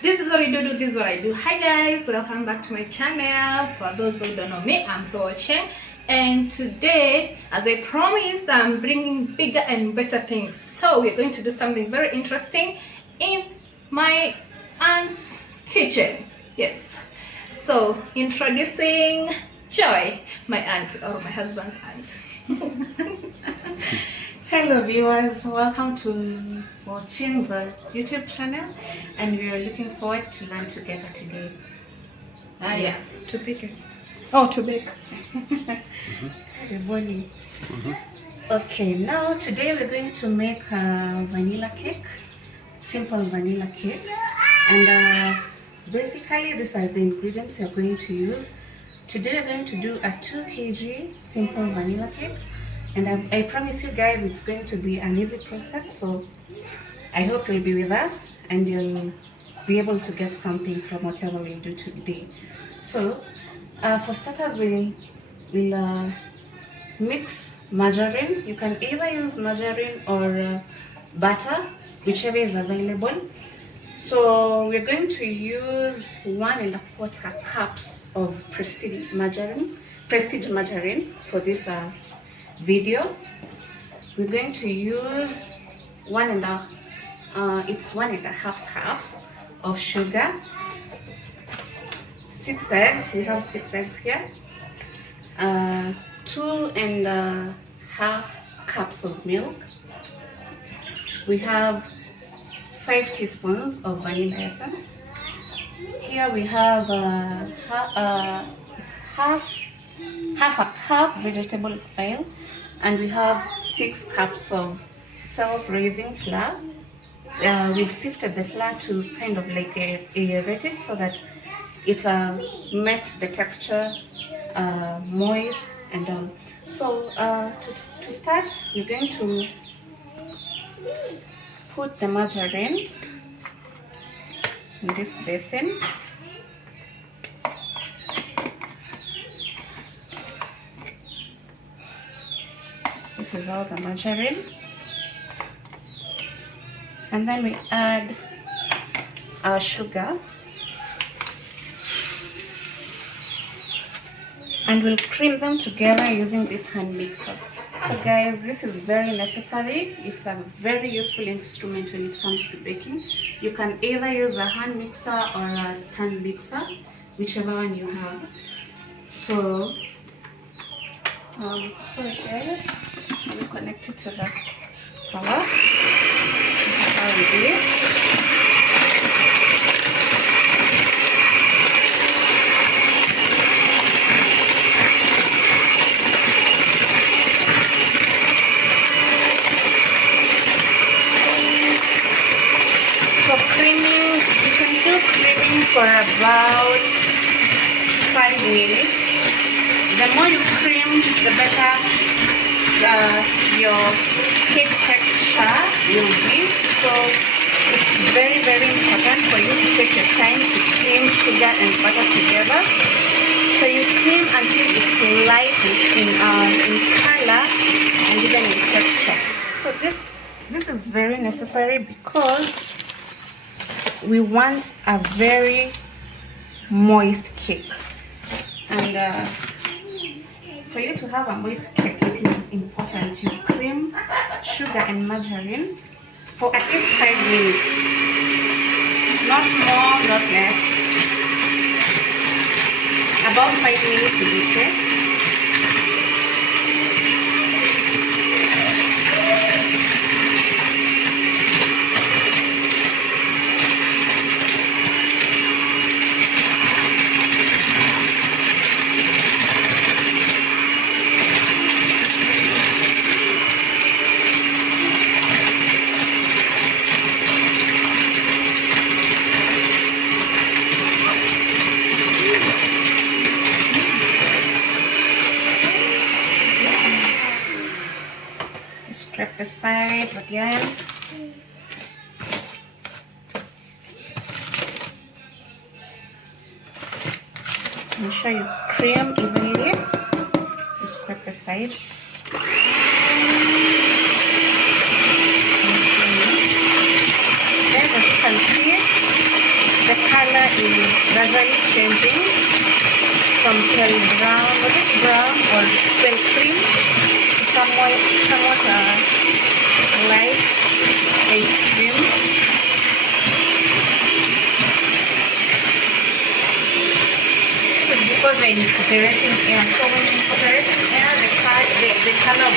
This is what I do, this is what I do. Hi guys, welcome back to my channel. For those who don't know me, I'm So Cheng, and today, as I promised, I'm bringing bigger and better things. So we're going to do something very interesting in my aunt's kitchen. Yes. So introducing Joy, my aunt, or my husband's aunt. Hello viewers, welcome to watching the YouTube channel, and we are looking forward to learn together today. Yeah, to pick it. Oh, to bake. Good morning. Okay, now today we're going to make a vanilla cake, simple vanilla cake, and basically these are the ingredients you're going to use. Today we're going to do a 2 kg simple vanilla cake. And I promise you guys it's going to be an easy process, so I hope you'll be with us and you'll be able to get something from whatever we do today. So for starters, we'll mix margarine. You can either use margarine or butter, whichever is available. So we're going to use 1¼ cups of prestige margarine for this video. We're going to use 1½ cups of sugar, 6 eggs. We have 6 eggs here, 2½ cups of milk. We have 5 teaspoons of vanilla essence. Here we have it's half a cup vegetable oil, and we have 6 cups of self-raising flour. We've sifted the flour to kind of like aerate it so that it makes the texture moist and all. So to start, we're going to put the margarine in this basin. This is all the margarine, and then we add our sugar, and we'll cream them together using this hand mixer. So guys, this is very necessary. It's a very useful instrument when it comes to baking. You can either use a hand mixer or a stand mixer, whichever one you have. So sorry guys, we connect it to the power. This is how we do it. So creaming, you can do creaming for about 5 minutes. The more you cream, the better your cake texture will be. So it's very, very important for you to take your time to cream sugar and butter together. So you cream until it's light in color and even in texture. So this is very necessary because we want a very moist cake. And for you to have a moist cake, it is important you cream sugar and margarine for at least 5 minutes. Not more, not less. About 5 minutes is okay. Scrape the sides again. Make sure you cream evenly. You scrape the sides. Then as you can see, the is gradually changing from pale brown, a bit brown or pale cream to somewhat light ice cream. Because we're incorporating air. So when you're incorporating air, the color of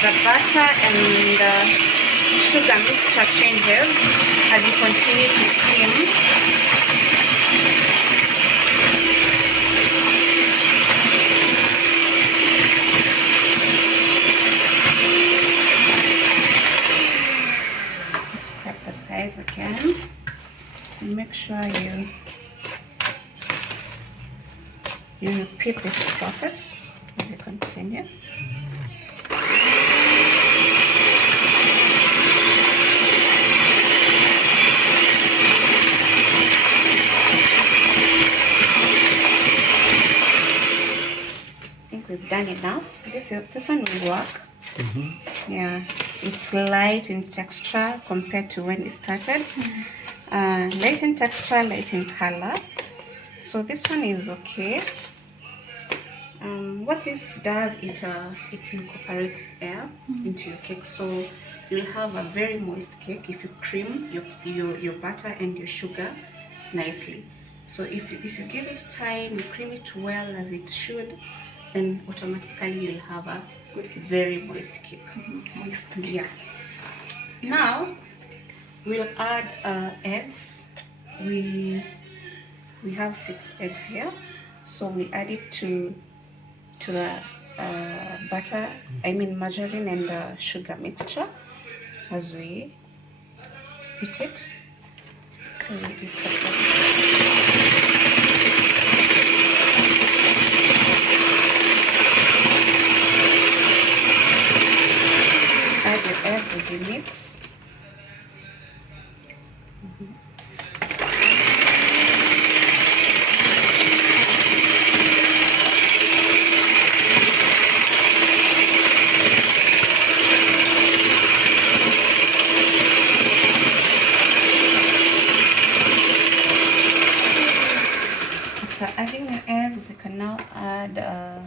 the butter and the sugar mixture changes as you continue to steam. Scrap the sides again and make sure you repeat this process as you continue. I think we've done enough. This one will work. Yeah, it's light in texture compared to when it started. Light in texture, light in color. So this one is okay. What this does, it incorporates air into your cake, so you'll have a very moist cake if you cream your butter and your sugar nicely. So if you give it time, you cream it well as it should, then automatically you'll have a very moist cake. Moist cake. Yeah. Now we'll add eggs. We have 6 eggs here, so we add it to the butter, margarine and sugar mixture as we beat it. Add the eggs as you mix. Adding the eggs, you can now add a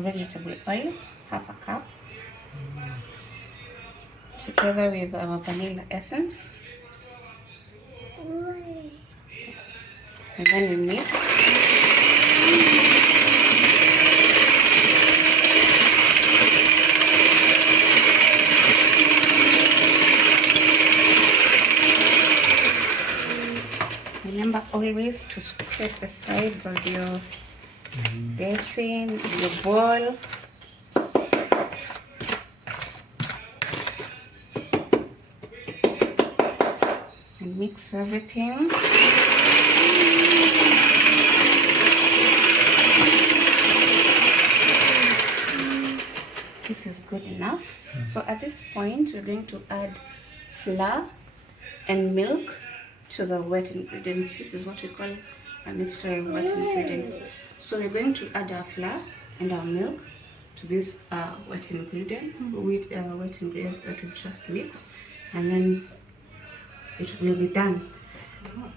vegetable oil, half a cup, together with our vanilla essence, and then we mix. Remember always to scrape the sides of your basin, your bowl. And mix everything. This is good enough. So at this point, we're going to add flour and milk to the wet ingredients. This is what we call a mixture of wet ingredients. So we're going to add our flour and our milk to these wet ingredients, wet ingredients that we've just mixed, and then it will be done.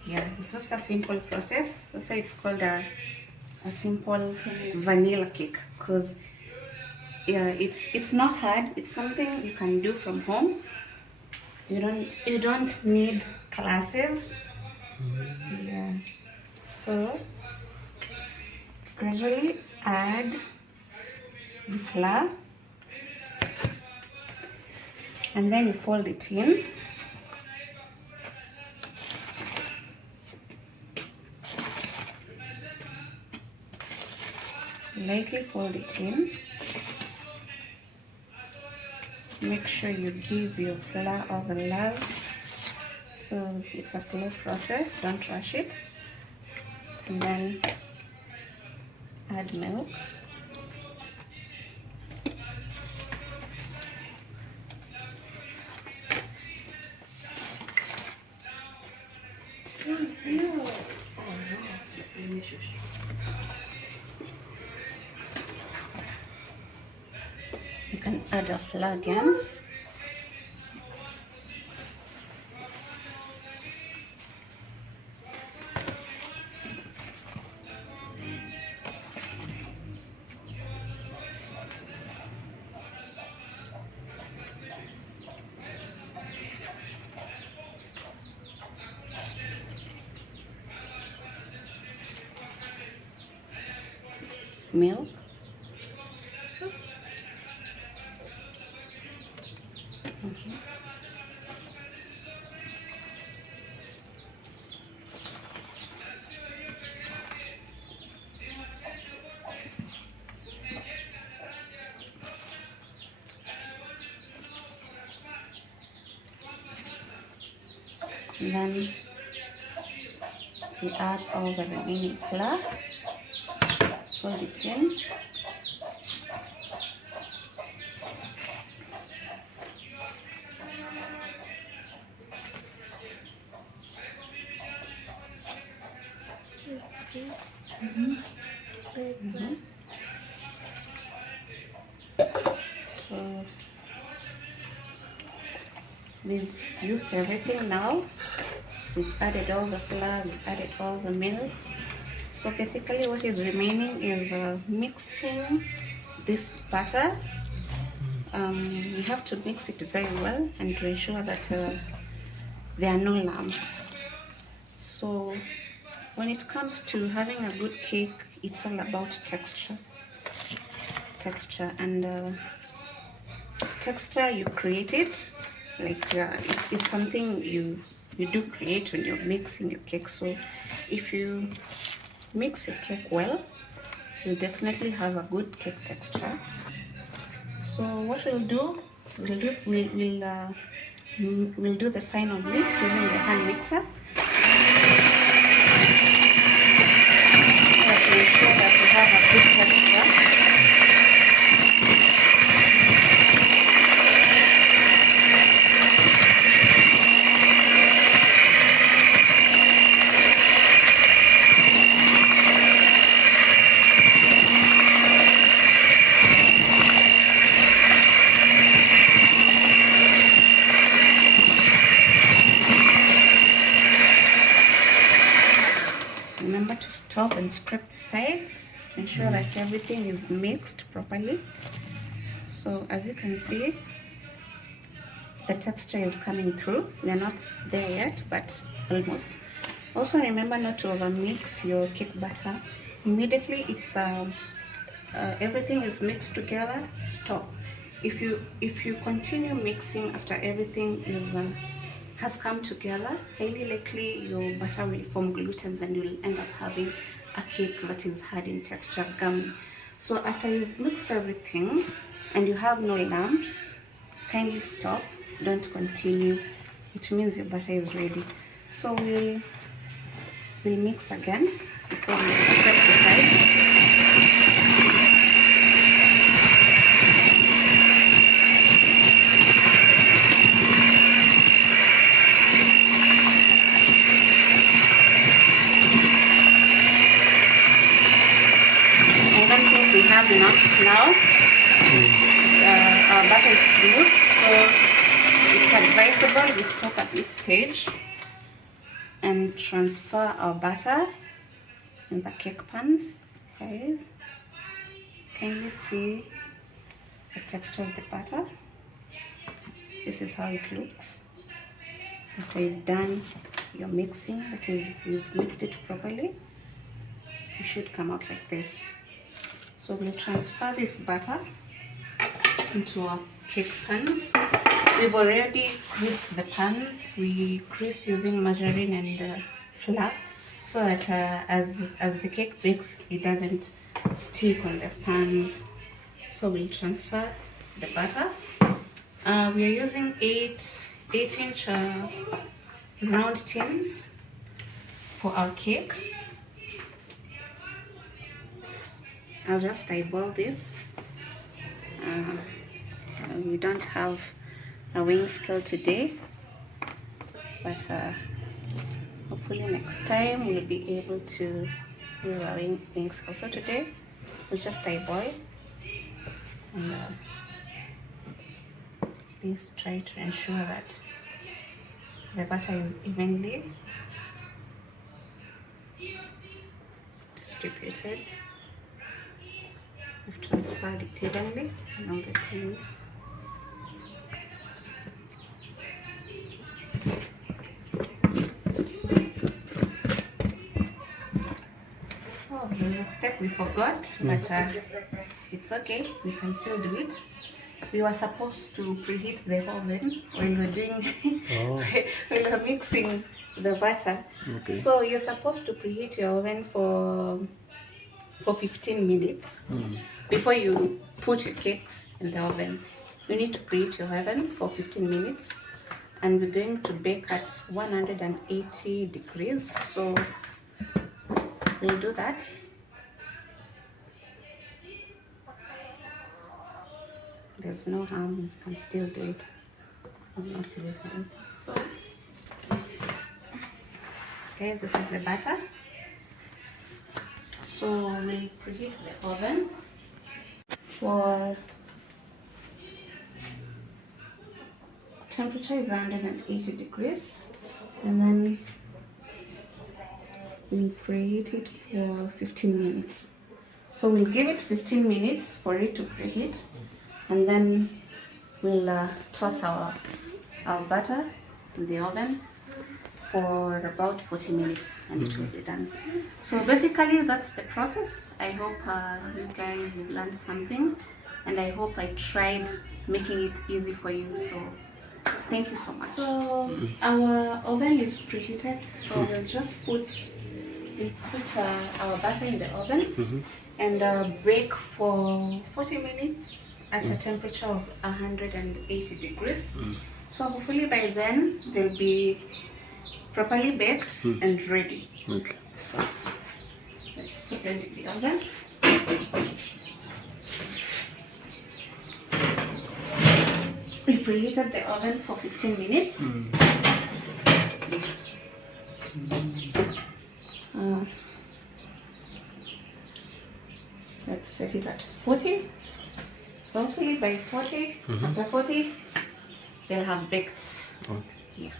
Yeah, it's just a simple process. That's why it's called a simple vanilla cake, because yeah, it's not hard. It's something you can do from home. You don't need classes. Yeah. So gradually add the flour and then you fold it in. Lightly fold it in. Make sure you give your flour all the love. So it's a slow process, don't rush it. And then add milk. You can add a flour again. milk. And then we add all the remaining flour, fold it in. So we've used everything now. We've added all the flour, we've added all the milk. So basically what is remaining is mixing this batter. We have to mix it very well and to ensure that there are no lumps. So when it comes to having a good cake, it's all about texture. And texture, you create it. Like it's something you do create when you're mixing your cake. So if you mix your cake well, you'll definitely have a good cake texture. So what we'll do the final mix using the hand mixer. To ensure that we have a good texture. Remember to stop and scrape the sides to ensure that everything is mixed properly. So as you can see, the texture is coming through. We are not there yet, but almost. Also remember not to over mix your cake batter. Immediately it's everything is mixed together, stop. If you continue mixing after everything is has come together, highly likely your batter will form glutens and you'll end up having a cake that is hard in texture, gummy. So after you've mixed everything and you have no lumps, kindly stop, don't continue. It means your batter is ready. So we'll mix again because we scrape the sides. We have lumps now. Our batter is smooth, so it's advisable we stop at this stage and transfer our batter in the cake pans. Guys, kindly see the texture of the batter. This is how it looks after you've done your mixing. That is, you've mixed it properly. It should come out like this. So we'll transfer this batter into our cake pans. We've already greased the pans. We grease using margarine and flour so that as the cake bakes, it doesn't stick on the pans. So we'll transfer the batter. We are using 8-inch round tins for our cake. I'll just eyeball this. We don't have a weighing scale today, but hopefully next time we'll be able to use a weighing scale. So today we'll just eyeball and please try to ensure that the batter is evenly distributed. We've transferred it evenly on all the tins. Oh, there's a step we forgot, but it's okay. We can still do it. We were supposed to preheat the oven when we're doing when we're mixing the batter. Okay. So you're supposed to preheat your oven for 15 minutes before you put your cakes in the oven. You need to preheat your oven for 15 minutes, and we're going to bake at 180 degrees. So we'll do that. There's no harm, you can still do it. I'm not losing it. So, okay, this is the batter. So we'll preheat the oven for temperature is 180 degrees, and then we'll preheat it for 15 minutes. So we'll give it 15 minutes for it to preheat, and then we'll toss our butter in the oven for about 40 minutes, and it will be done. So basically that's the process. I hope you guys have learned something, and I hope I tried making it easy for you. So thank you so much. So our oven is preheated, so we'll just put our butter in the oven and bake for 40 minutes at a temperature of 180 degrees. So hopefully by then they'll be properly baked and ready. Okay. So let's put them in the oven. We preheated the oven for 15 minutes. Let's set it at 40. So hopefully by 40, after 40, they'll have baked. Yeah.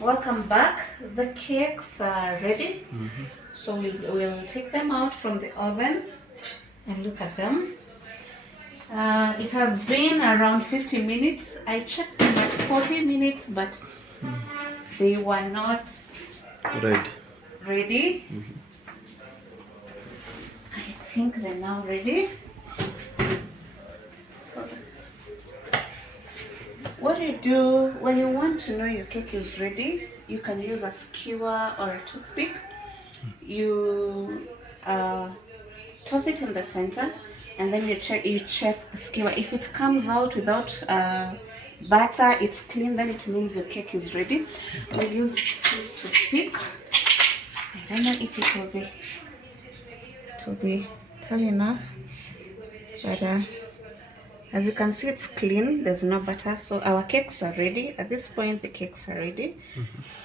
Welcome back. The cakes are ready. So we'll take them out from the oven and look at them. It has been around 50 minutes. I checked them at 40 minutes, but they were not ready. I think they're now ready. So what you do when you want to know your cake is ready, you can use a skewer or a toothpick. You toss it in the center, and then you check the skewer. If it comes out without batter, it's clean, then it means your cake is ready. We'll use this toothpick. I don't know if it will be tall enough, but as you can see, it's clean. There's no butter, so our cakes are ready. At this point, the cakes are ready.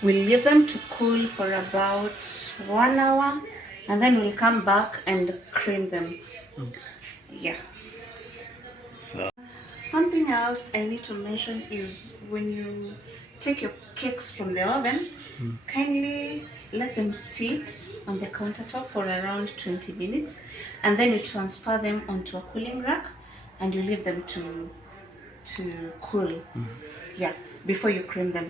We'll leave them to cool for about 1 hour, and then we'll come back and cream them. Yeah. So Something else I need to mention is when you take your cakes from the oven, kindly let them sit on the countertop for around 20 minutes, and then you transfer them onto a cooling rack and you leave them to cool. Yeah, before you cream them.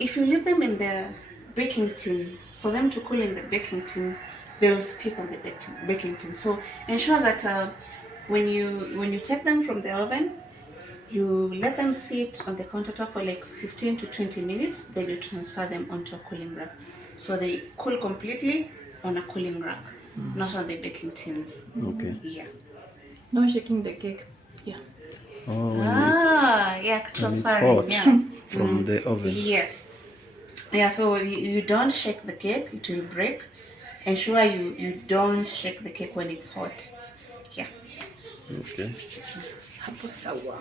If you leave them in the baking tin, for them to cool in the baking tin, they'll stick on the baking tin. So ensure that when you take them from the oven, you let them sit on the countertop for like 15 to 20 minutes, then you transfer them onto a cooling rack. So they cool completely on a cooling rack, not on the baking tins. okay. Yeah. No shaking the cake. Yeah. Oh, when Yeah, it's transferring. hot Yeah. from the oven. Yes. Yeah, so you don't shake the cake, it will break. Ensure you don't shake the cake when it's hot. Yeah. Okay. Hapo sawa.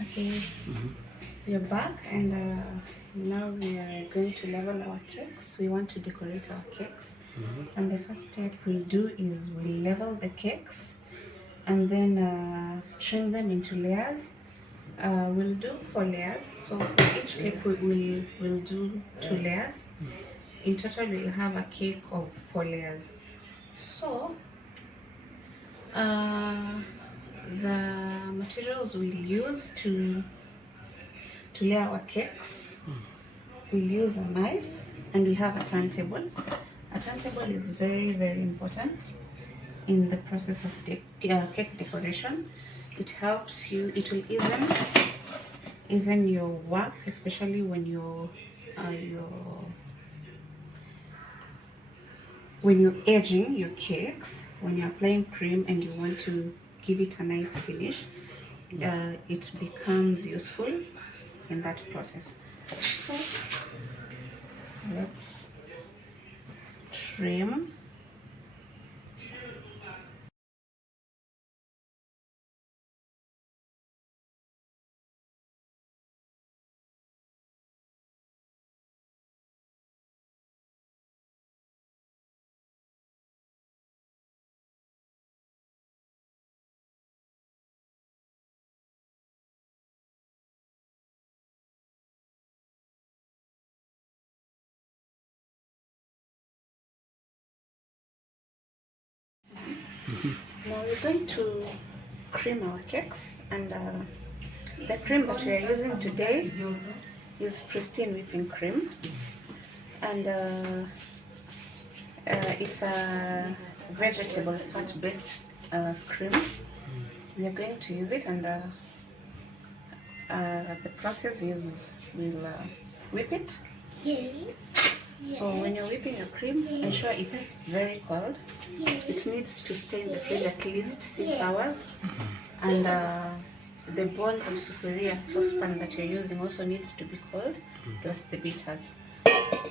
Okay, we are back, and now we are going to level our cakes. We want to decorate our cakes, and the first step we'll do is we'll level the cakes and then trim them into layers. We'll do 4 layers, so for each cake we'll do 2 layers. In total we'll have a cake of 4 layers. So The materials we'll use to lay our cakes, we'll use a knife, and we have a turntable. A turntable is very, very important in the process of cake decoration. It helps you, it will ease your work, especially when you're edging your cakes, when you're applying cream and you want to give it a nice finish. It becomes useful in that process. So let's trim. Now we're going to cream our cakes, and the cream that we are using today is Pristine whipping cream, and it's a vegetable fat-based cream. We are going to use it, and the process is we'll whip it. So when you're whipping your cream, ensure it's very cold. It needs to stay in the fridge at least 6 hours. And the bowl or sufuria saucepan that you're using also needs to be cold, plus the bitters.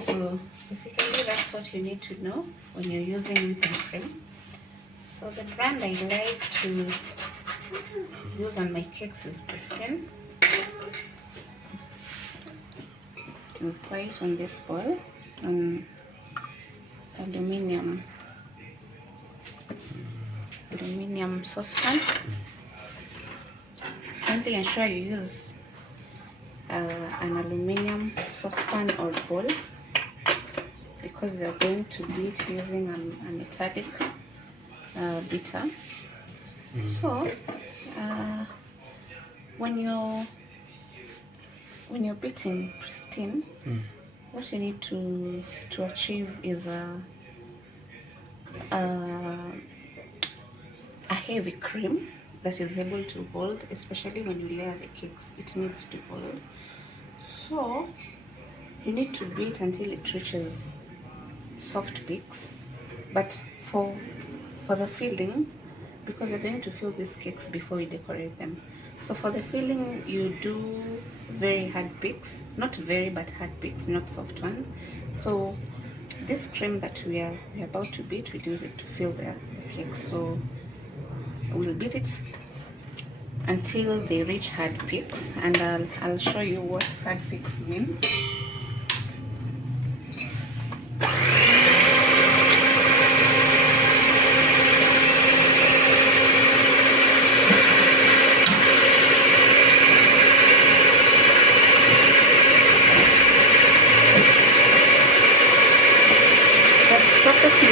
So basically that's what you need to know when you're using whipping cream. So the brand I like to use on my cakes is Pristine. You apply it on this bowl, on aluminium saucepan. Kindly ensure you use an aluminium saucepan or bowl, because you're going to beat using a metallic beater. So when you're beating Pristine, what you need to achieve is a heavy cream that is able to hold, especially when you layer the cakes. It needs to hold. So you need to beat until it reaches soft peaks. But for the filling, because you're going to fill these cakes before you decorate them, so for the filling you do very hard peaks, not very, but hard peaks, not soft ones. So this cream that we're about to beat, we'll use it to fill the cakes. So we'll beat it until they reach hard peaks, and I'll show you what hard peaks mean.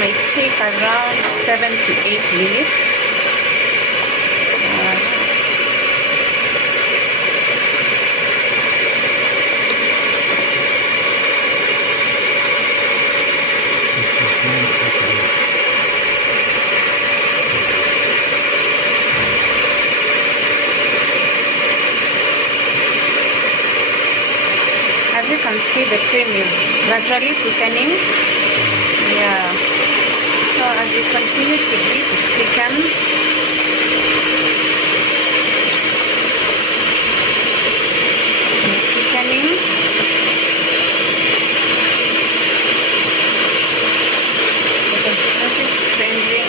May take around 7 to 8 minutes. As you can see, the cream is gradually thickening. Yeah. So as you continue to beat, it thickens. It's thickening. The consistency is changing.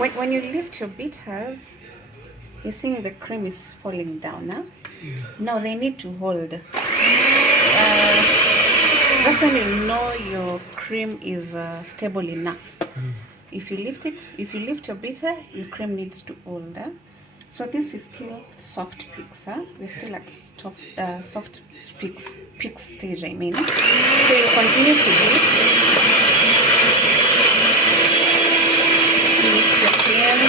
when you lift your beaters, you're seeing the cream is falling down, huh? No, they need to hold. That's when you know your cream is stable enough. If you lift your beater, your cream needs to hold. Huh? So this is still soft peaks, huh? We're still at soft peaks stage, I mean. So you continue to beat. Mix your cream.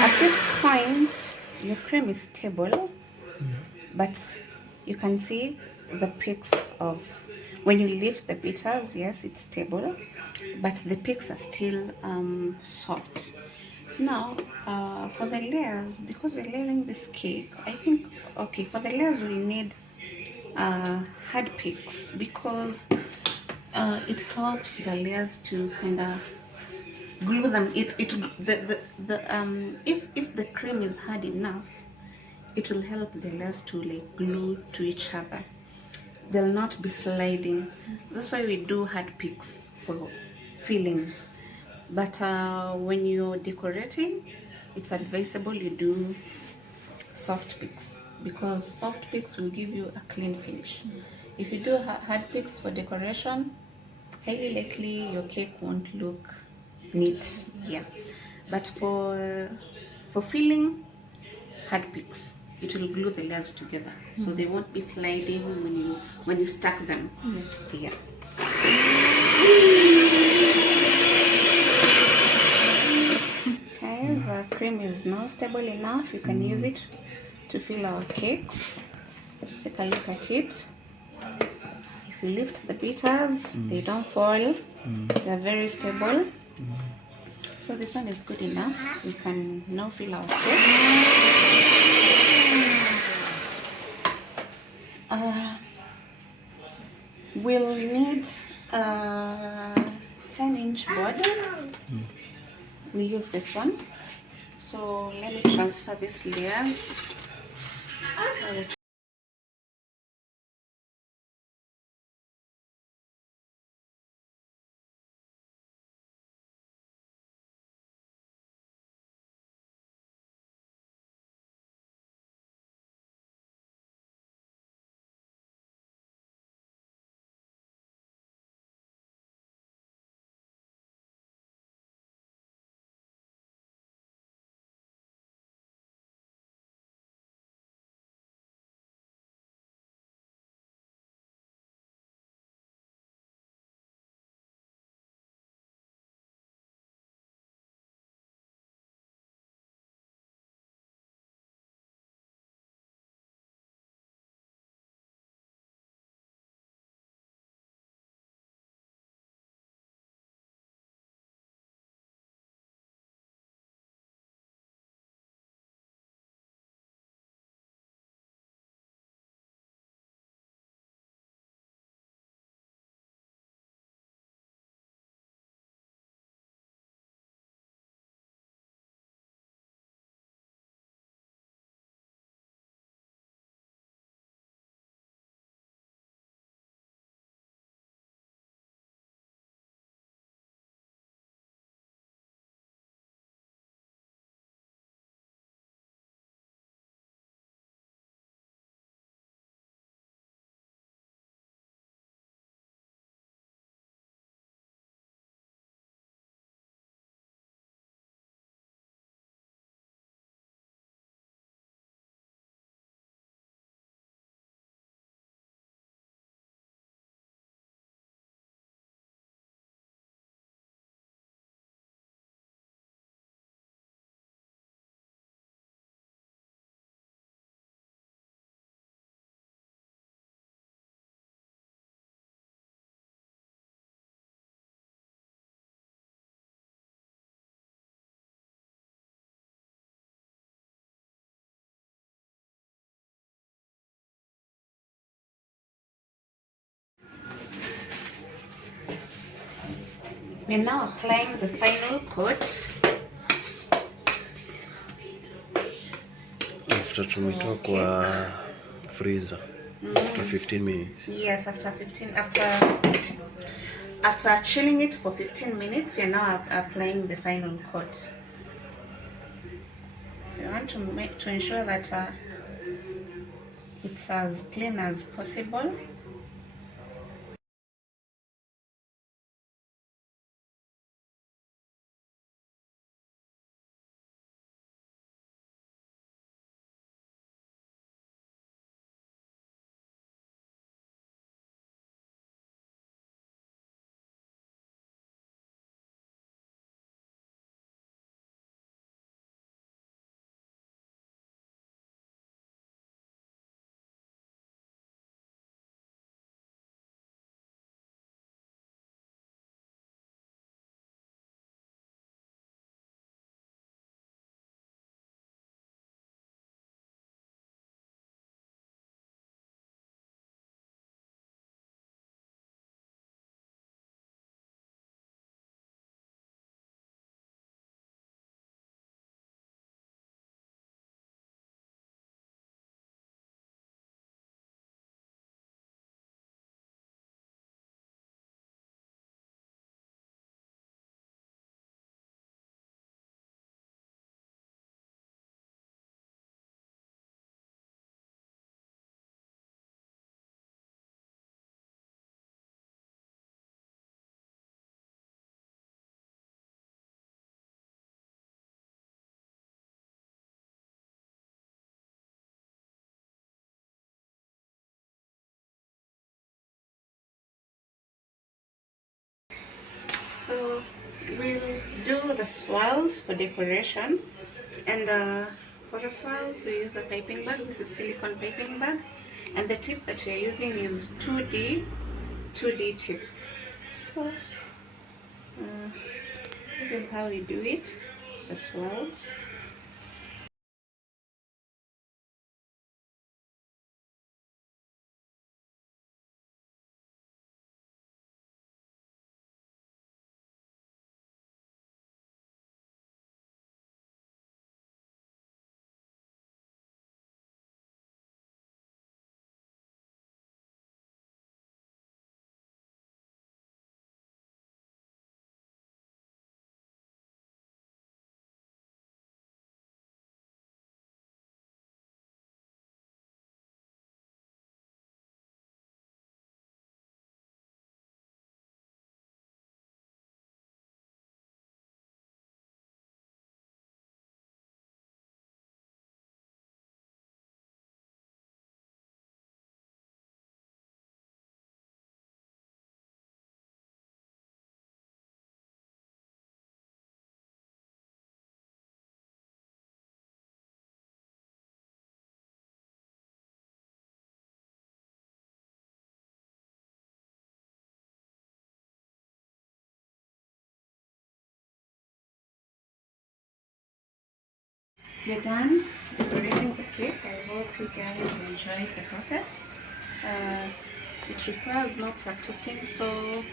At this point, your cream is stable, but you can see the peaks of when you lift the beaters. Yes, it's stable, but the peaks are still soft. Now, for the layers, because we're layering this cake, I think, okay, for the layers we'll need hard peaks because it helps the layers to kind of glue them. If the cream is hard enough, it will help the layers to like glue to each other. They'll not be sliding. That's why we do hard picks for filling. But when you're decorating, it's advisable you do soft picks because soft picks will give you a clean finish. If you do hard picks for decoration, highly likely your cake won't look neat. Yeah, but for filling, hard picks, it will glue the layers together, so they won't be sliding when you stack them. Yeah. Okay, the cream is now stable enough. You can use it to fill our cakes. Take a look at it. If you lift the beaters, they don't fall. They're very stable. So this one is good enough. We can now fill our cake. We'll need a 10-inch board. We use this one. So let me transfer these layers. We're now applying the final coat. After tumetoa kwa freezer for 15 minutes. Yes, after chilling it for 15 minutes, you're now applying the final coat. You want to ensure that it's as clean as possible. So we'll do the swirls for decoration, and for the swirls we use a piping bag. This is silicone piping bag, and the tip that we're using is 2D tip. So this is how we do it, the swirls. We're done decorating the cake. I hope you guys enjoyed the process. It requires more practicing, so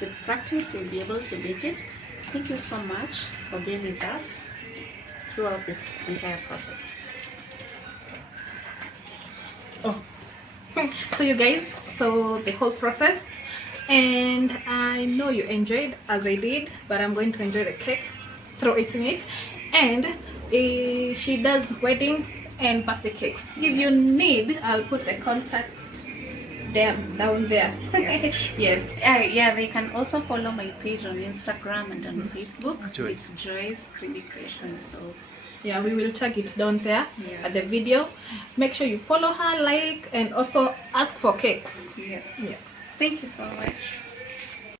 with practice you'll be able to make it. Thank you so much for being with us throughout this entire process. Oh, so you guys saw the whole process, and I know you enjoyed as I did, but I'm going to enjoy the cake through eating it. And she does weddings and birthday cakes. If you need, I'll put the contact there, down there. Yes. Yes. Yeah, they can also follow my page on Instagram and on Facebook. Joy. It's Joyce Creamy Creations. So Yeah, we will check it down there Yeah. at the video. Make sure you follow her, like, and also ask for cakes. yes. Yes. Thank you so much.